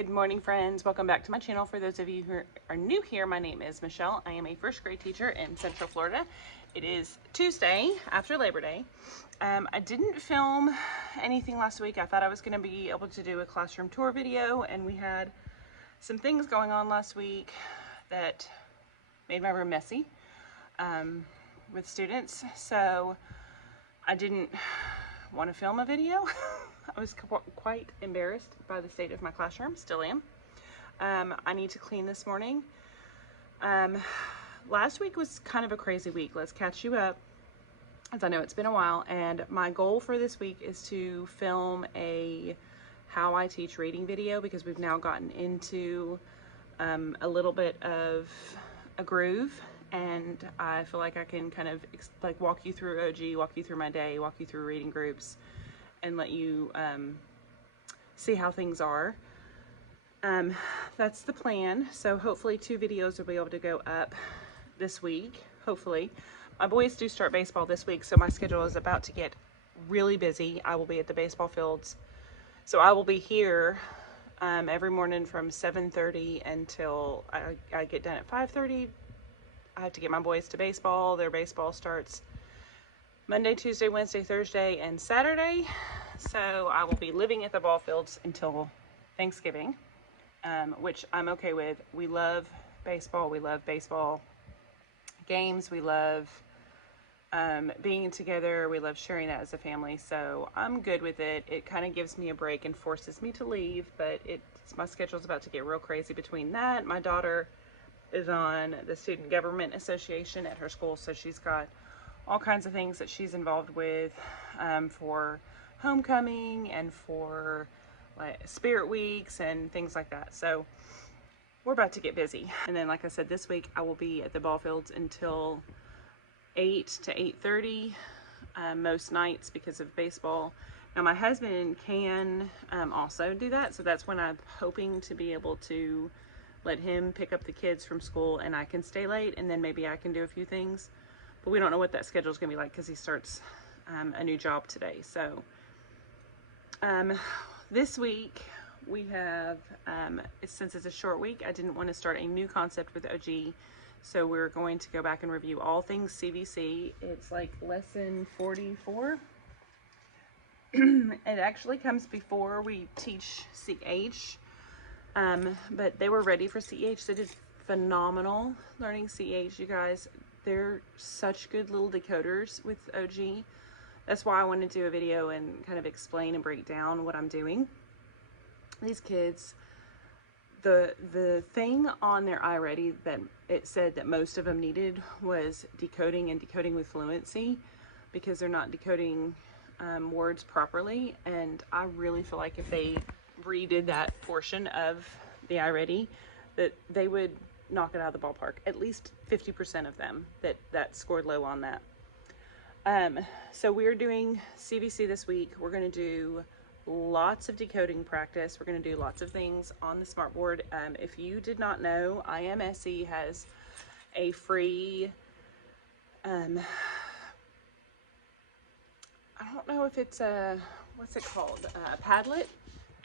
Good morning, friends. Welcome back to my channel. For those of you who are new here, my name is Michelle. I am a first grade teacher in Central Florida. It is Tuesday after Labor Day. I didn't film anything last week. I thought I was going to be able to do a classroom tour video, and we had some things going on last week that made my room messy with students, so I didn't want to film a video. I was quite embarrassed by the state of my classroom, still am. I need to clean this morning. Last week was kind of a crazy week. Let's catch you up, as I know it's been a while, and my goal for this week is to film a how I teach reading video, because we've now gotten into a little bit of a groove, and I feel like I can kind of like walk you through OG, walk you through my day, walk you through reading groups, and let you see how things are. That's the plan. So hopefully 2 videos will be able to go up this week, hopefully. My boys do start baseball this week, so my schedule is about to get really busy. I will be at the baseball fields. So I will be here every morning from 7:30 until I get done at 5:30. I have to get my boys to baseball. Their baseball starts Monday, Tuesday, Wednesday, Thursday, and Saturday. So I will be living at the ball fields until Thanksgiving, which I'm okay with. We love baseball. We love baseball games. We love being together. We love sharing that as a family. So I'm good with it. It kind of gives me a break and forces me to leave, but my schedule's about to get real crazy between that. My daughter is on the Student Government Association at her school, so she's got all kinds of things that she's involved with for homecoming and for like spirit weeks and things like that. So we're about to get busy. And then, like I said, this week I will be at the ball fields until 8 to 8:30 most nights because of baseball. Now my husband can also do that, so that's when I'm hoping to be able to let him pick up the kids from school and I can stay late, and then maybe I can do a few things. But we don't know what that schedule is going to be like because he starts a new job today. So this week we have, since it's a short week, I didn't want to start a new concept with OG. So we're going to go back and review all things CVC. It's like lesson 44. It actually comes before we teach CH. But they were ready for CH. They did phenomenal learning CH, you guys. They're such good little decoders with OG. That's why I want to do a video and kind of explain and break down what I'm doing. These kids, the thing on their iReady that it said that most of them needed was decoding, and decoding with fluency, because they're not decoding words properly. And I really feel like if they redid that portion of the iReady, that they would knock it out of the ballpark. At least 50% of them that scored low on that. So we're doing CVC this week. We're going to do lots of decoding practice. We're going to do lots of things on the smartboard. If you did not know, IMSE has a free, I don't know if it's a, what's it called? Padlet.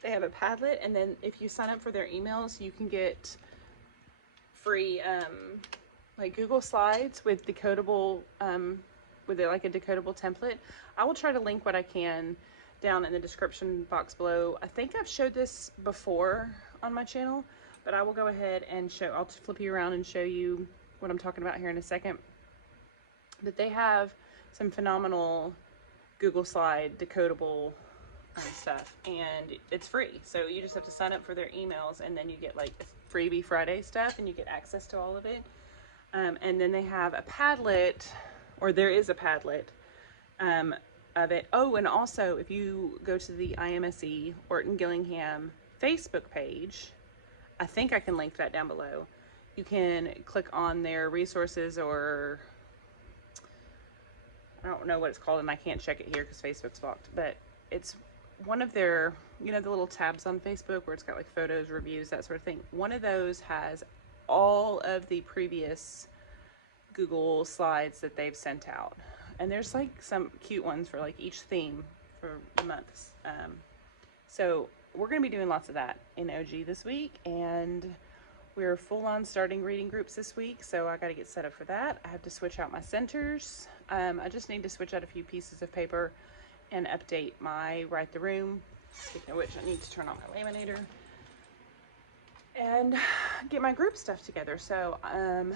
They have a Padlet, and then if you sign up for their emails, you can get free like Google Slides with decodable with like a decodable template. I will try to link what I can down in the description box below. I think I've showed this before on my channel, but I will go ahead and I'll flip you around and show you what I'm talking about here in a second. But they have some phenomenal Google Slide decodable stuff, and it's free. So you just have to sign up for their emails, and then you get like freebie Friday stuff, and you get access to all of it. And then they have a Padlet, or there is a Padlet of it. Oh, and also if you go to the IMSE Orton Gillingham Facebook page, I think I can link that down below. You can click on their resources, or I don't know what it's called, and I can't check it here because Facebook's blocked, but it's one of their, you know, the little tabs on Facebook where it's got like photos, reviews, that sort of thing. One of those has all of the previous Google Slides that they've sent out. And there's like some cute ones for like each theme for the months. So we're going to be doing lots of that in OG this week, and we're full on starting reading groups this week, so I got to get set up for that. I have to switch out my centers. I just need to switch out a few pieces of paper and update my Write the Room. Speaking of which, I need to turn on my laminator and get my group stuff together. So I'm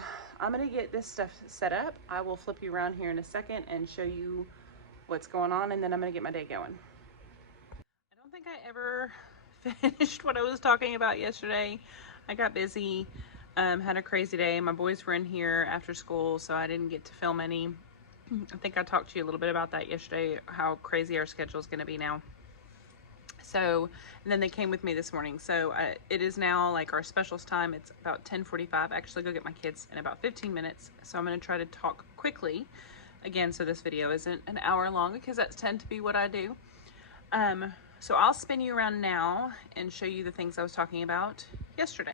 going to get this stuff set up. I will flip you around here in a second and show you what's going on, and then I'm going to get my day going. I don't think I ever finished what I was talking about yesterday. I got busy, had a crazy day. My boys were in here after school, so I didn't get to film any. I think I talked to you a little bit about that yesterday, how crazy our schedule is going to be now. So, and then they came with me this morning. So it is now like our specials time. It's about 10:45. I actually go get my kids in about 15 minutes. So I'm going to try to talk quickly again, so this video isn't an hour long, because that's tend to be what I do. So I'll spin you around now and show you the things I was talking about yesterday.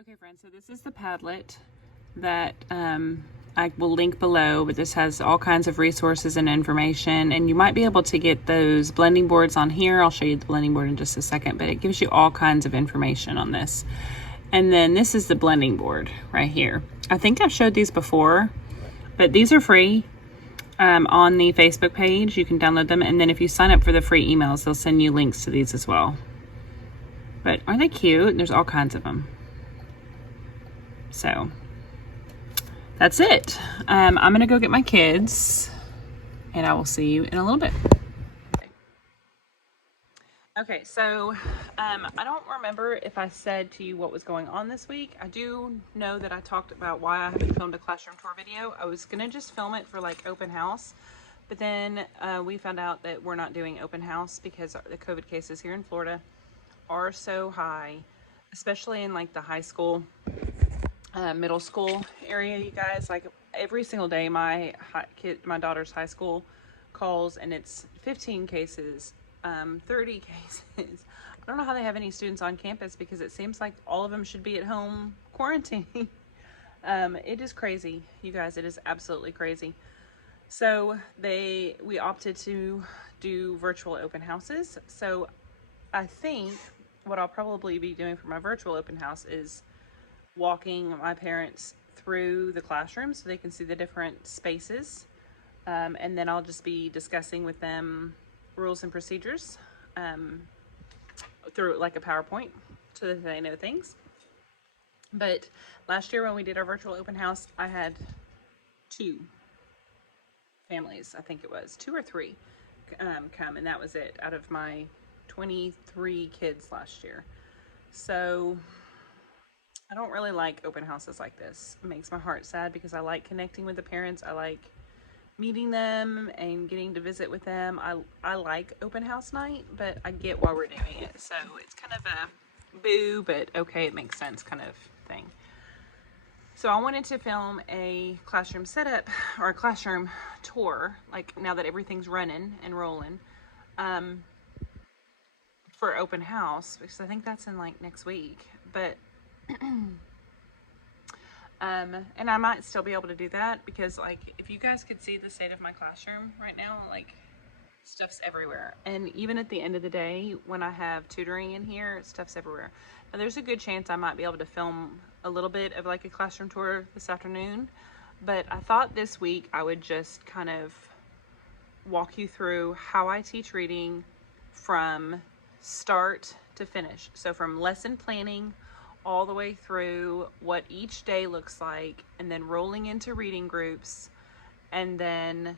Okay, friends, so this is the Padlet that I will link below, but this has all kinds of resources and information, and you might be able to get those blending boards on here. I'll show you the blending board in just a second, but it gives you all kinds of information on this. And then this is the blending board right here. I think I've showed these before, but these are free. On the Facebook page, you can download them, and then if you sign up for the free emails, they'll send you links to these as well. But aren't they cute? There's all kinds of them. So that's it. I'm gonna go get my kids, and I will see you in a little bit. Okay, so I don't remember if I said to you what was going on this week. I do know that I talked about why I haven't filmed a classroom tour video. I was gonna just film it for like open house, but then we found out that we're not doing open house because the COVID cases here in Florida are so high, especially in like the high school, middle school area, you guys. Like every single day, my daughter's high school calls, and it's 15 cases. 30 cases. I don't know how they have any students on campus, because it seems like all of them should be at home quarantining. It is crazy, you guys. It is absolutely crazy. So we opted to do virtual open houses. So I think what I'll probably be doing for my virtual open house is walking my parents through the classroom so they can see the different spaces. And then I'll just be discussing with them rules and procedures through like a PowerPoint so that they know things. But last year when we did our virtual open house, I had 2 families, I think it was 2 or 3 come, and that was it out of my 23 kids last year. So I don't really like open houses like this. It makes my heart sad, because I like connecting with the parents. I like meeting them and getting to visit with them. I like open house night, but I get why we're doing it. So it's kind of a boo, but okay, it makes sense kind of thing. So I wanted to film a classroom setup or a classroom tour, like now that everything's running and rolling, for open house, because I think that's in like next week. But and I might still be able to do that, because like if you guys could see the state of my classroom right now, like stuff's everywhere. And even at the end of the day, when I have tutoring in here, stuff's everywhere. Now there's a good chance I might be able to film a little bit of like a classroom tour this afternoon, but I thought this week I would just kind of walk you through how I teach reading from start to finish. So from lesson planning all the way through what each day looks like, and then rolling into reading groups, and then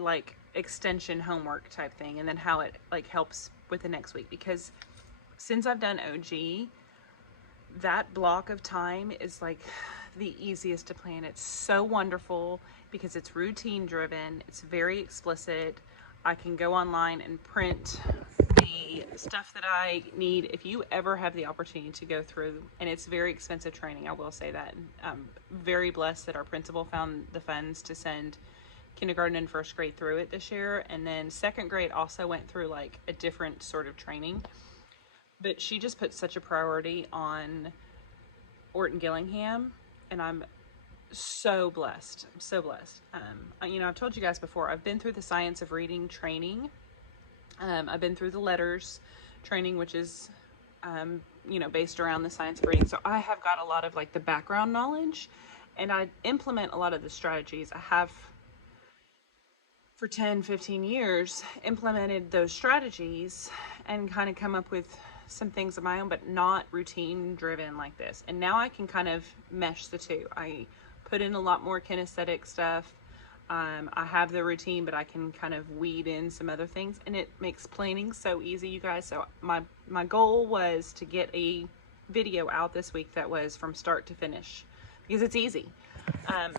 like extension homework type thing, and then how it like helps with the next week. Because since I've done OG, that block of time is like the easiest to plan. It's so wonderful because it's routine driven, it's very explicit. I can go online and print the stuff that I need. If you ever have the opportunity to go through, and it's very expensive training, I will say that. I'm very blessed that our principal found the funds to send kindergarten and first grade through it this year, and then second grade also went through like a different sort of training. But she just put such a priority on Orton Gillingham, and I'm so blessed. I'm so blessed. You know, I've told you guys before, I've been through the Science of Reading training. I've been through the letters training, which is, you know, based around the science of reading. So I have got a lot of like the background knowledge, and I implement a lot of the strategies. I have for 10, 15 years implemented those strategies and kind of come up with some things of my own, but not routine driven like this. And now I can kind of mesh the two. I put in a lot more kinesthetic stuff. I have the routine, but I can kind of weed in some other things, and it makes planning so easy, you guys. So my goal was to get a video out this week that was from start to finish, because it's easy.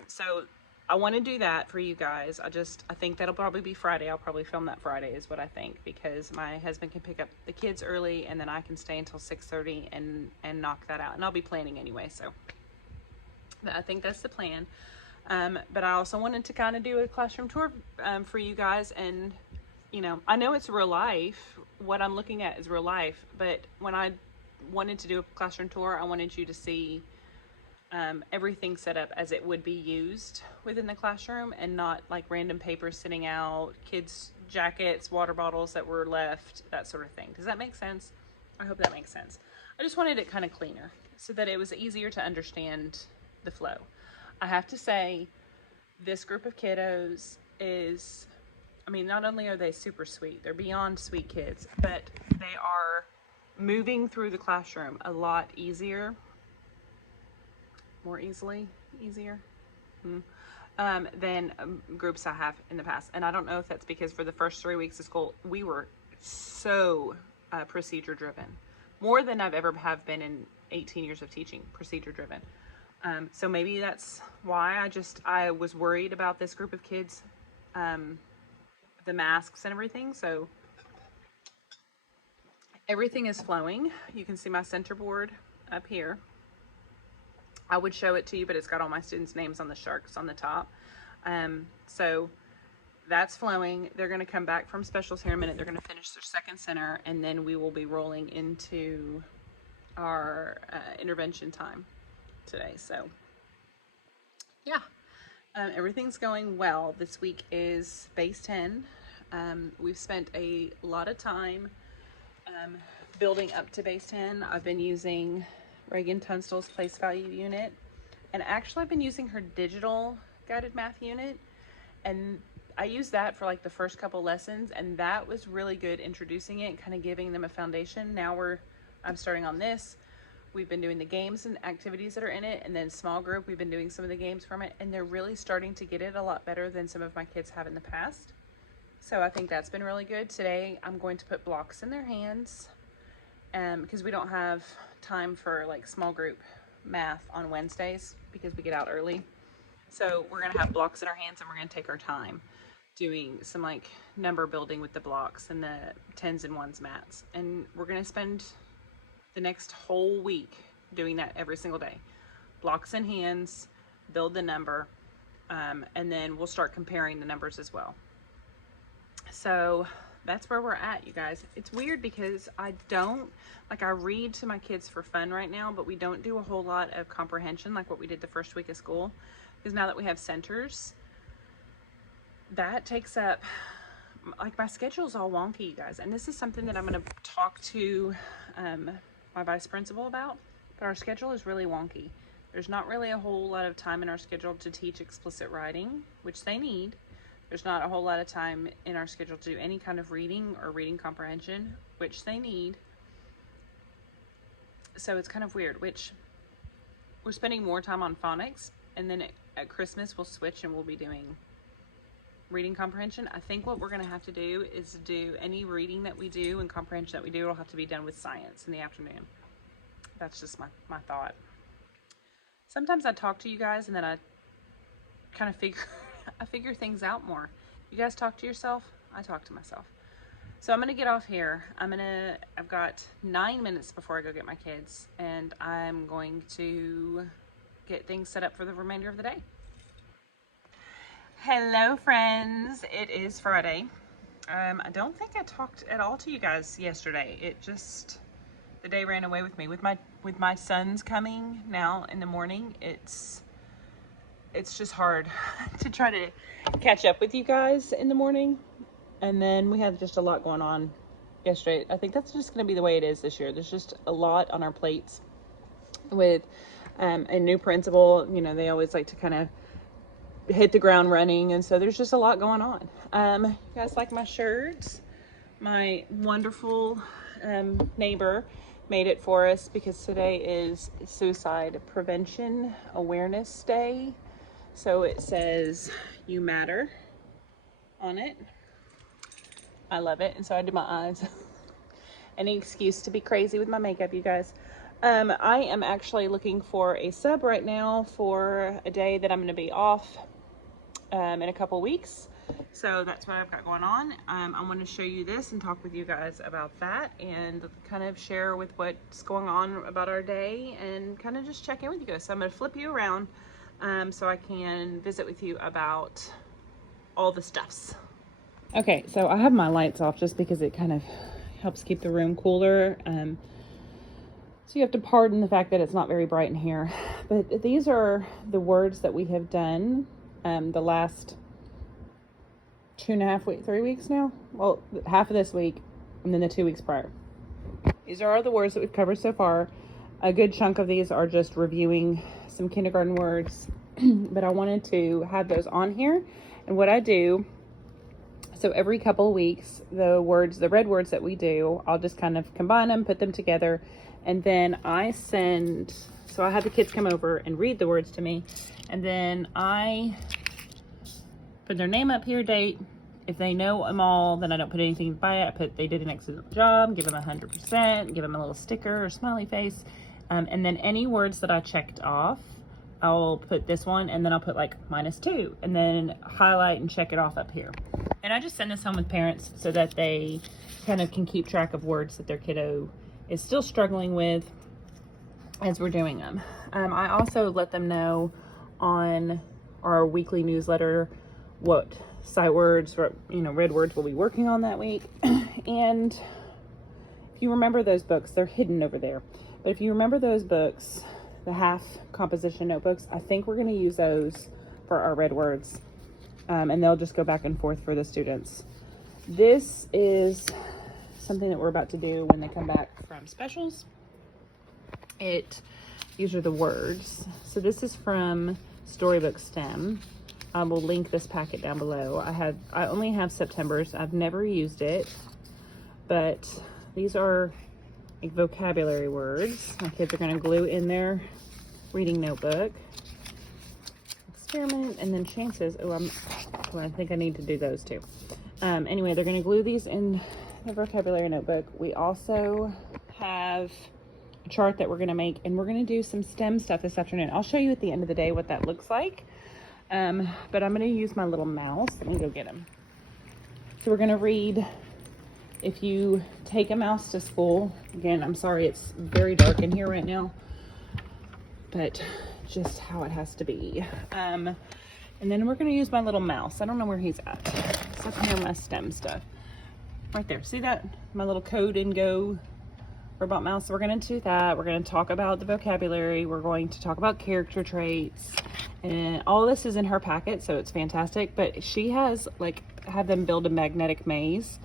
So I want to do that for you guys. I think that'll probably be Friday. I'll probably film that Friday is what I think, because my husband can pick up the kids early, and then I can stay until 6:30 and knock that out. And I'll be planning anyway, so I think that's the plan. But I also wanted to kind of do a classroom tour for you guys. And, you know, I know it's real life. What I'm looking at is real life. But when I wanted to do a classroom tour, I wanted you to see everything set up as it would be used within the classroom, and not like random papers sitting out, kids' jackets, water bottles that were left, that sort of thing. Does that make sense? I hope that makes sense. I just wanted it kind of cleaner so that it was easier to understand the flow. I have to say, this group of kiddos is, I mean, not only are they super sweet, they're beyond sweet kids, but they are moving through the classroom a lot easier, easier than groups I have in the past. And I don't know if that's because for the first 3 weeks of school, we were so procedure driven, more than I've ever have been in 18 years of teaching, procedure driven. So maybe that's why I was worried about this group of kids, the masks and everything. So everything is flowing. You can see my center board up here. I would show it to you, but it's got all my students' names on the sharks on the top. So that's flowing. They're going to come back from specials here in a minute. They're going to finish their second center, and then we will be rolling into our intervention time today. So yeah, everything's going well. This week is base 10. We've spent a lot of time building up to base 10. I've been using Reagan Tunstall's place value unit, and actually I've been using her digital guided math unit, and I used that for like the first couple lessons, and that was really good, introducing it, kind of giving them a foundation. Now I'm starting on this. We've been doing the games and activities that are in it, and then small group, we've been doing some of the games from it, and they're really starting to get it a lot better than some of my kids have in the past. So I think that's been really good. Today I'm going to put blocks in their hands, because we don't have time for like small group math on Wednesdays because we get out early. So we're gonna have blocks in our hands, and we're gonna take our time doing some like number building with the blocks and the 10s and 1s mats. And we're gonna spend the next whole week doing that every single day. Blocks in hands, build the number, and then we'll start comparing the numbers as well. So that's where we're at, you guys. It's weird because I read to my kids for fun right now, but we don't do a whole lot of comprehension like what we did the first week of school, because now that we have centers, that takes up, like, my schedule's all wonky, you guys. And this is something that I'm going to talk to my vice principal about, but our schedule is really wonky. There's not really a whole lot of time in our schedule to teach explicit writing, which they need. There's not a whole lot of time in our schedule to do any kind of reading or reading comprehension, which they need. So it's kind of weird, which we're spending more time on phonics, and then at Christmas we'll switch and we'll be doing reading comprehension. I think what we're going to have to do is do any reading that we do and comprehension that we do will have to be done with science in the afternoon. That's just my thought. Sometimes I talk to you guys and then I kind of figure things out more. You guys talk to yourself, I talk to myself. So I'm gonna get off here. I've got 9 minutes before I go get my kids, and I'm going to get things set up for the remainder of the day. Hello friends, it is Friday. I don't think I talked at all to you guys yesterday. The day ran away with me. With my sons coming now in the morning, it's just hard to try to catch up with you guys in the morning. And then we had just a lot going on yesterday. I think that's just going to be the way it is this year. There's just a lot on our plates with a new principal. You know, they always like to kind of hit the ground running, and so there's just a lot going on. You guys like my shirts? My wonderful neighbor made it for us because today is Suicide Prevention Awareness Day. So it says "You Matter" on it. I love it, and so I did my eyes. Any excuse to be crazy with my makeup, you guys. I am actually looking for a sub right now for a day that I'm going to be off in a couple weeks. So that's what I've got going on. I want to show you this and talk with you guys about that and kind of share with what's going on about our day and kind of just check in with you guys. So I'm going to flip you around so I can visit with you about all the stuffs. Okay, so I have my lights off just because it kind of helps keep the room cooler. So you have to pardon the fact that it's not very bright in here. But these are the words that we have done the last 2.5 weeks, 3 weeks now. Well, half of this week and then the 2 weeks prior. These are all the words that we've covered so far. A good chunk of these are just reviewing some kindergarten words, but I wanted to have those on here. And what I do, so every couple of weeks, the red words that we do, I'll just kind of combine them, put them together, and then I have the kids come over and read the words to me, and then I put their name up here, date. If they know them all, then I don't put anything by it. I put they did an excellent job, give them 100%, give them a little sticker or smiley face. And then any words that I checked off, I'll put this one, and then I'll put like -2, and then highlight and check it off up here. And I just send this home with parents so that they kind of can keep track of words that their kiddo is still struggling with as we're doing them. I also let them know on our weekly newsletter what sight words, or, you know, red words we'll be working on that week. And if you remember those books, they're hidden over there. But if you remember those books, the half composition notebooks, I think we're going to use those for our red words. And they'll just go back and forth for the students. This is something that we're about to do when they come back from specials. These are the words. So this is from Storybook STEM. I will link this packet down below. I only have September's. I've never used it, but these are like vocabulary words. My kids are going to glue in their reading notebook. Experiment, and then chances. I think I need to do those too. Anyway, they're going to glue these in the vocabulary notebook. We also have a chart that we're going to make, and we're going to do some STEM stuff this afternoon. I'll show you at the end of the day what that looks like. But I'm going to use my little mouse. Let me go get him. So we're going to read, if you take a mouse to school, again, I'm sorry, it's very dark in here right now, but just how it has to be. And then we're going to use my little mouse. I don't know where he's at. It's up here, my STEM stuff. Right there. See that? My little Code and Go robot mouse. So we're going to do that. We're going to talk about the vocabulary. We're going to talk about character traits. And all this is in her packet, so it's fantastic. But she has, had them build a magnetic maze.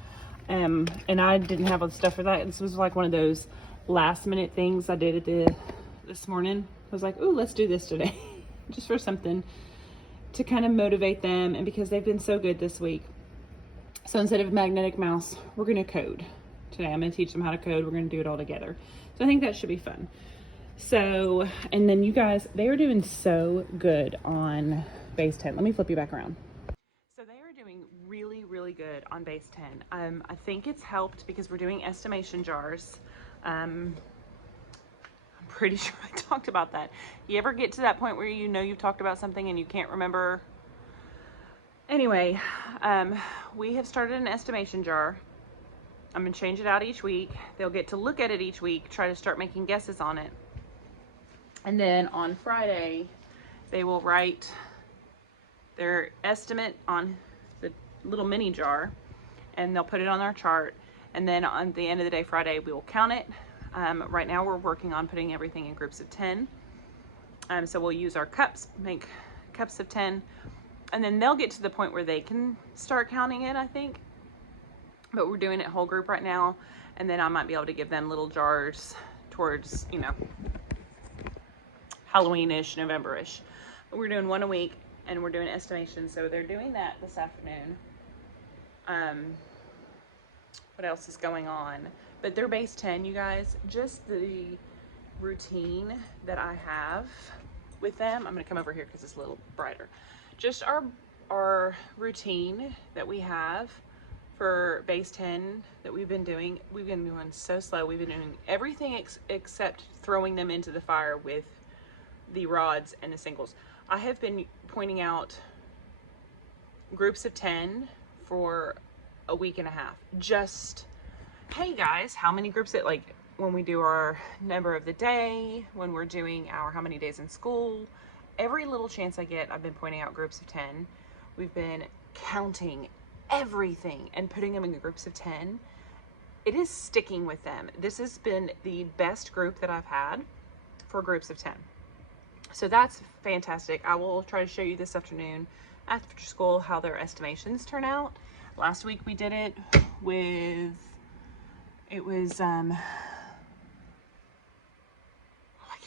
And I didn't have all the stuff for that. This was like one of those last minute things I did this morning. I was like, ooh, let's do this today. Just for something to kind of motivate them, and because they've been so good this week. So instead of magnetic mouse, we're going to code. Today I'm going to teach them how to code. We're going to do it all together. So I think that should be fun. So, and then you guys, they are doing so good on base 10. Let me flip you back around. So they are doing really, really good on base 10. I think it's helped because we're doing estimation jars. I'm pretty sure I talked about that. You ever get to that point where you know you've talked about something and you can't remember? Anyway, we have started an estimation jar. I'm going to change it out each week. They'll get to look at it each week, try to start making guesses on it. And then on Friday, they will write their estimate on the little mini jar, and they'll put it on our chart. And then on the end of the day, Friday, we will count it. Right now we're working on putting everything in groups of 10. So we'll use our cups, make cups of 10. And then they'll get to the point where they can start counting it, I think. but we're doing it whole group right now. And then I might be able to give them little jars towards, you know, Halloween-ish, November-ish. But we're doing one a week, and we're doing estimation. So they're doing that this afternoon. What else is going on? But they're base 10, you guys. Just the routine that I have with them. I'm gonna come over here because it's a little brighter. Just our routine that we have for base 10 that we've been doing so slow. We've been doing everything except throwing them into the fire with the rods and the singles. I have been pointing out groups of 10 for a week and a half. Just, hey guys, how many groups it, like when we do our number of the day, when we're doing our how many days in school, every little chance I get, I've been pointing out groups of 10. We've been counting everything and putting them in groups of 10. It is sticking with them. This has been the best group that I've had for groups of 10. So that's fantastic. I will try to show you this afternoon after school how their estimations turn out. Last week we did it with, it was, I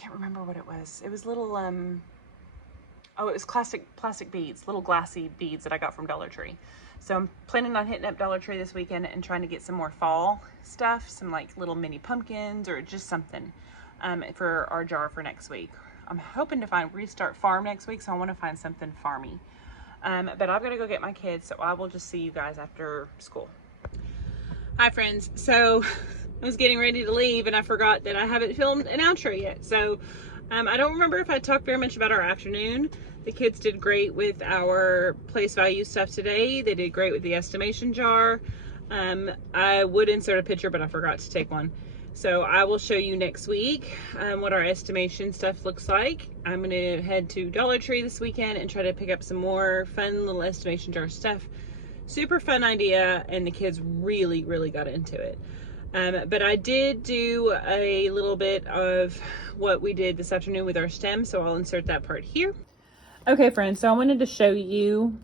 can't remember what it was. It was little, oh, it was plastic beads, little glassy beads that I got from Dollar Tree. So I'm planning on hitting up Dollar Tree this weekend and trying to get some more fall stuff, some like little mini pumpkins or just something for our jar for next week. I'm hoping to restart farm next week, so I want to find something farmy. But I've got to go get my kids, so I will just see you guys after school. Hi friends, so I was getting ready to leave and I forgot that I haven't filmed an outro yet. So I don't remember if I talked very much about our afternoon. The kids did great with our place value stuff today. They did great with the estimation jar. I would insert a picture, but I forgot to take one. So I will show you next week what our estimation stuff looks like. I'm gonna head to Dollar Tree this weekend and try to pick up some more fun little estimation jar stuff. Super fun idea, and the kids really, really got into it. But I did do a little bit of what we did this afternoon with our stem, so I'll insert that part here. Okay friends, so I wanted to show you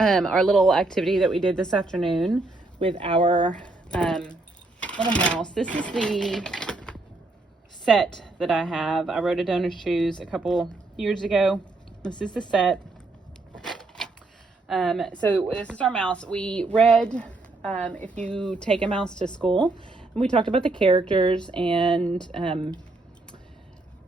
our little activity that we did this afternoon with our little mouse. This is the set that I have. I wrote a Donor's Choose a couple years ago. This is the set. So this is our mouse. We read If You Take a Mouse to School, and we talked about the characters, and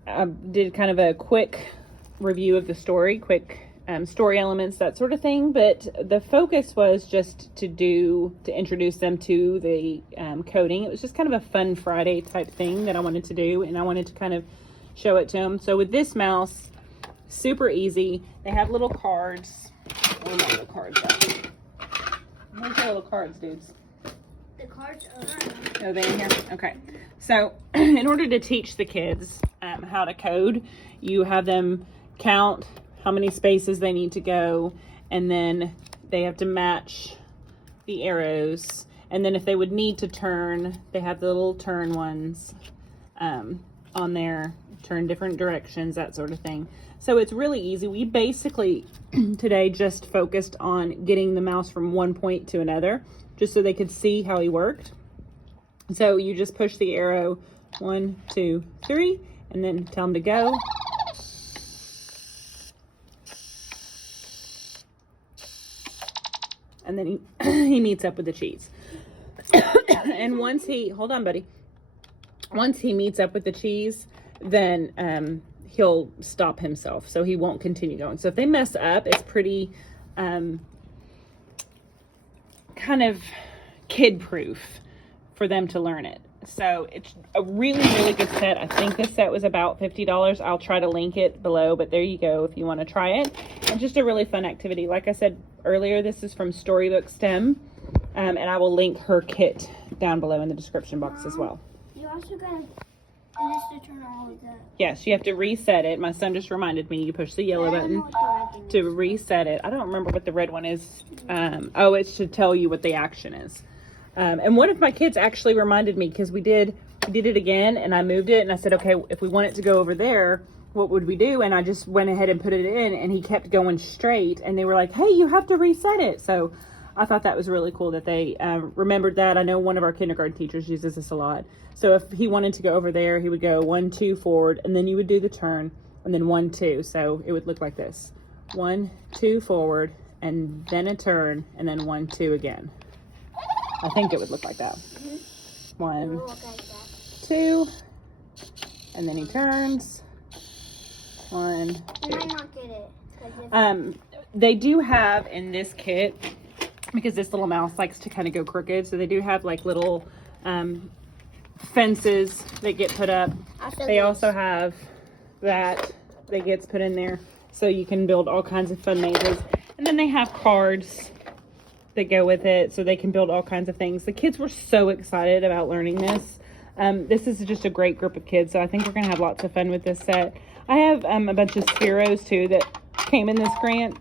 I did kind of a quick review of the story, quick story elements, that sort of thing. But the focus was just to introduce them to the coding. It was just kind of a fun Friday type thing that I wanted to do, and I wanted to kind of show it to them. So with this mouse, super easy. They have little cards. Where are my little cards at? Where's your little cards, dudes? The cards are... Oh, they're in here? Okay. So in order to teach the kids how to code, you have them count how many spaces they need to go, and then they have to match the arrows. And then if they would need to turn, they have the little turn ones on there, turn different directions, that sort of thing. So it's really easy. We basically today just focused on getting the mouse from one point to another, just so they could see how he worked. So you just push the arrow 1, 2, 3, and then tell him to go. And then he meets up with the cheese. And once he, hold on buddy, once he meets up with the cheese, then he'll stop himself, so he won't continue going. So if they mess up, it's pretty kind of kid proof for them to learn it. So it's a really, really good set. I think this set was about $50. I'll try to link it below, but there you go if you want to try it. And just a really fun activity. Like I said earlier, this is from Storybook STEM, and I will link her kit down below in the description box as well. You also got to turn all of that. Yes, you have to reset it. My son just reminded me, you push the yellow button to reset it. I don't remember what the red one is. Oh, it's to tell you what the action is. And one of my kids actually reminded me, because we did it again, and I moved it, and I said, okay, if we want it to go over there, what would we do? And I just went ahead and put it in, and he kept going straight, and they were like, hey, you have to reset it. So I thought that was really cool that they remembered that. I know one of our kindergarten teachers uses this a lot. So if he wanted to go over there, he would go 1, 2 forward, and then you would do the turn, and then 1, 2. So it would look like this: 1, 2 forward, and then a turn, and then 1, 2 again. I think it would look like that. 1, 2, and then he turns. 1, 2. I might not get it. They do have in this kit, because this little mouse likes to kind of go crooked, so they do have like little fences that get put up. They also have that gets put in there, so you can build all kinds of fun mazes. And then they have cards that go with it, so they can build all kinds of things. The kids were so excited about learning this. This is just a great group of kids, so I think we're gonna have lots of fun with this set. I have a bunch of Spheros too that came in this grant,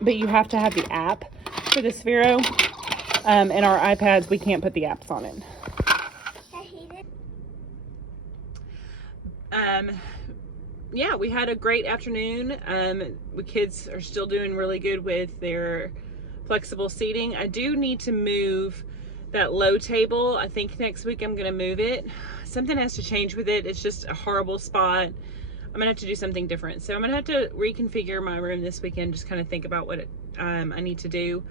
but you have to have the app for the Sphero. And our iPads, we can't put the apps on it. I hate it. Yeah, we had a great afternoon. The kids are still doing really good with their flexible seating. I do need to move that low table. I think next week I'm gonna move it. Something has to change with it. It's just a horrible spot. I'm gonna have to do something different. So I'm gonna have to reconfigure my room this weekend, just kind of think about what I need to do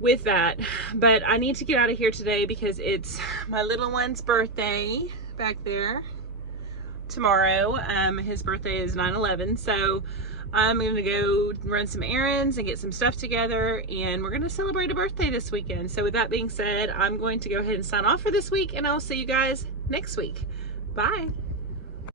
with that. But I need to get out of here today because it's my little one's birthday back there tomorrow. His birthday is 9/11, so I'm gonna go run some errands and get some stuff together, and we're gonna celebrate a birthday this weekend. So with that being said, I'm going to go ahead and sign off for this week, and I'll see you guys next week. Bye.